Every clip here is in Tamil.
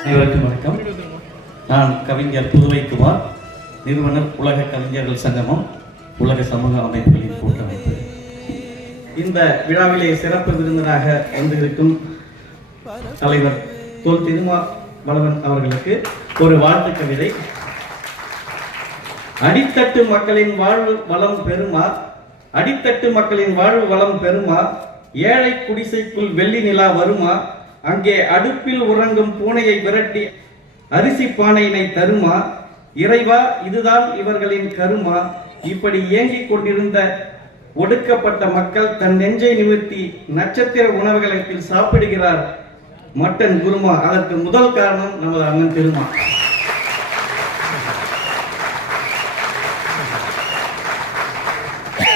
அனைவருக்கும் வணக்கம். நான் கவிஞர் புதுவைக்குமார் நிறுவனர் உலக கவிஞர்கள் சங்கமம் உலக சமூக அமைப்புகளின் கூட்டமைப்பு. இந்த விழாவிலே சிறப்பு விருந்தினராக வந்திருக்கும் தலைவர் தோல் திருமா வளவன் அவர்களுக்கு ஒரு வாழ்த்து கவிதை. அடித்தட்டு மக்களின் வாழ்வு வளம் பெருமா அடித்தட்டு மக்களின் வாழ்வு வளம் பெருமா ஏழை குடிசைக்குள் வெள்ளி நிலா வருமா அங்கே அடுப்பில் உறங்கும் பூனையை விரட்டி அரிசி பானையினை தருமா? இறைவா இதுதான் இவர்களின் கருமா. இப்படி ஏங்கிக் கொண்டிருந்த ஒடுக்கப்பட்ட மக்கள் தன் நெஞ்சை நிமிர்த்தி நட்சத்திர உணவுகளை சாப்பிடுகிறார். மட்டன் குருமா அதற்கு முதல் காரணம் நமது அண்ணன் திருமா.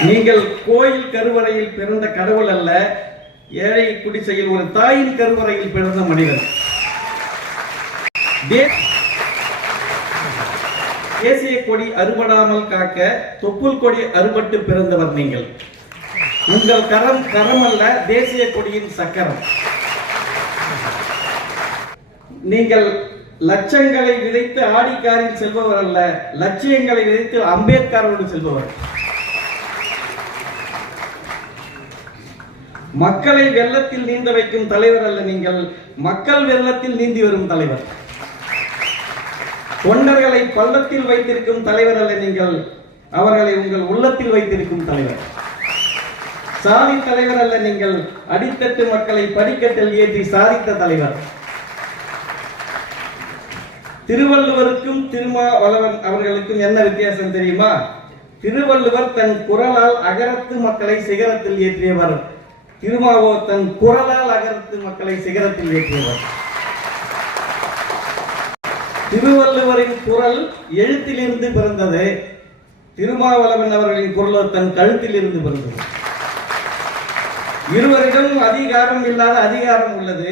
நீங்கள் கோயில் கருவறையில் பிறந்த கடவுள் அல்ல. ஏழை குடிசையில் ஒரு தாயின் கருவறையில் பிறந்த மனிதன். தேசிய கொடி அறுபடாமல் காக்க தொப்புள் கொடி அறுபட்டு பிறந்தவர் நீங்கள். உங்கள் கரம் கரம் அல்ல தேசிய கொடியின் சக்கரம். நீங்கள் லட்சங்களை விதைத்து ஆடிக்காரில் செல்பவர் அல்ல லட்சியங்களை விதைத்து அம்பேத்கரோடு செல்பவர். மக்களை வெள்ளத்தில் நீந்த வைக்கும் தலைவர் அல்ல நீங்கள். மக்கள் வெள்ளத்தில் நீந்தி வரும் தலைவர். தொண்டர்களை பள்ளத்தில் வைத்திருக்கும் தலைவர் அல்ல நீங்கள். அவர்களை உங்கள் உள்ளத்தில் வைத்திருக்கும் தலைவர். சாதி தலைவர் அல்ல நீங்கள். அடித்தட்டு மக்களை படிக்கட்டில் ஏற்றி சாதித்த தலைவர். திருவள்ளுவருக்கும் திருமாவளவன் அவர்களுக்கும் என்ன வித்தியாசம் தெரியுமா? திருவள்ளுவர் தன் குரலால் அகரத்து மக்களை சிகரத்தில் ஏற்றியவர். திருமாவோ தன் குரலால் அகரத்து மக்களை சிகரத்தில் ஏற்றியவர். திருவள்ளுவரின் குரல் எழுத்திலிருந்து பிறந்தது. திருமாவளவன் அவர்களின் குரல் தன் கழுத்தில் இருந்து பிறந்தது. இருவரிடம் அதிகாரம் இல்லாத அதிகாரம் உள்ளது.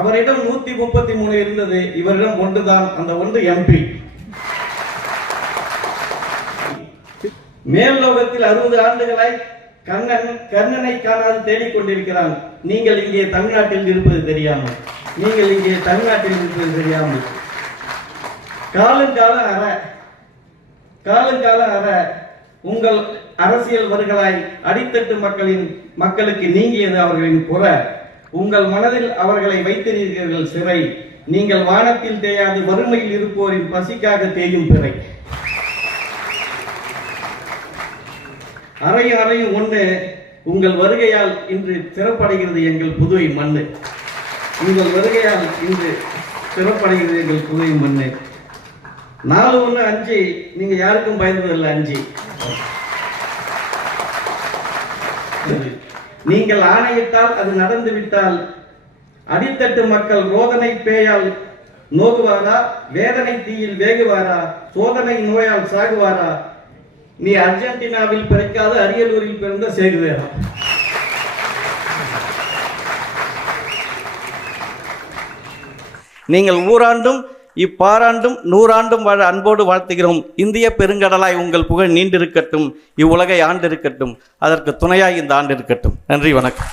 அவரிடம் நூத்தி முப்பத்தி மூணு இருந்தது. இவரிடம் ஒன்றுதான் அந்த ஒன்று எம்பி மேல் லோகத்தில் அறுபது ஆண்டுகளாய் கண்ணன் கர்ணனை காணாது தேடிக் கொண்டிருக்கிறான் நீங்கள் இங்கே தமிழ்நாட்டில் இருப்பது தெரியாமல். நீங்கள் இங்கே தமிழ்நாட்டில் இருப்பது தெரியாமல். காலங்கால அற காலங்கால அற உங்கள் அரசியல் வருகளாய் அடித்தட்டு மக்களின் மக்களுக்கு நீங்கியது அவர்களின் புற. உங்கள் மனதில் அவர்களை வைத்திருக்கிறீர்கள் சிறை. நீங்கள் வானத்தில் தேயாது வறுமையில் இருப்போரின் பசிக்காக தேயும் பிறை. அறையும் அறையும் ஒன்று உங்கள் வருகையால் இன்று சிறப்படைகிறது எங்கள் புதுவை மண்ணு. உங்கள் வருகையால் இன்று சிறப்படைகிறது எங்கள் புதுவை மண்ணு. நாலு ஒன்று அஞ்சு. நீங்கள் யாருக்கும் பயந்ததில்லை அஞ்சு. நீங்கள் ஆணையிட்டால் அது நடந்து விட்டால் அடித்தட்டு மக்கள் ரோதனை பேயால் நோகுவாரா? வேதனை தீயில் வேகுவாரா? சோதனை நோயால் சாகுவாரா? நீ அர்ஜென்டினாவில் பிறக்காத அரியலூரில் பிறந்த சேகுவேரா நீங்கள் ஊராண்டும் இப்பாராண்டும் நூறாண்டும் வாழ அன்போடு வாழ்த்துகிறோம். இந்திய பெருங்கடலாய் உங்கள் புகழ் நீண்டிருக்கட்டும் இவ்வுலகை ஆண்டிருக்கட்டும் அதற்கு துணையாய் இந்த ஆண்டு இருக்கட்டும் நன்றி வணக்கம்.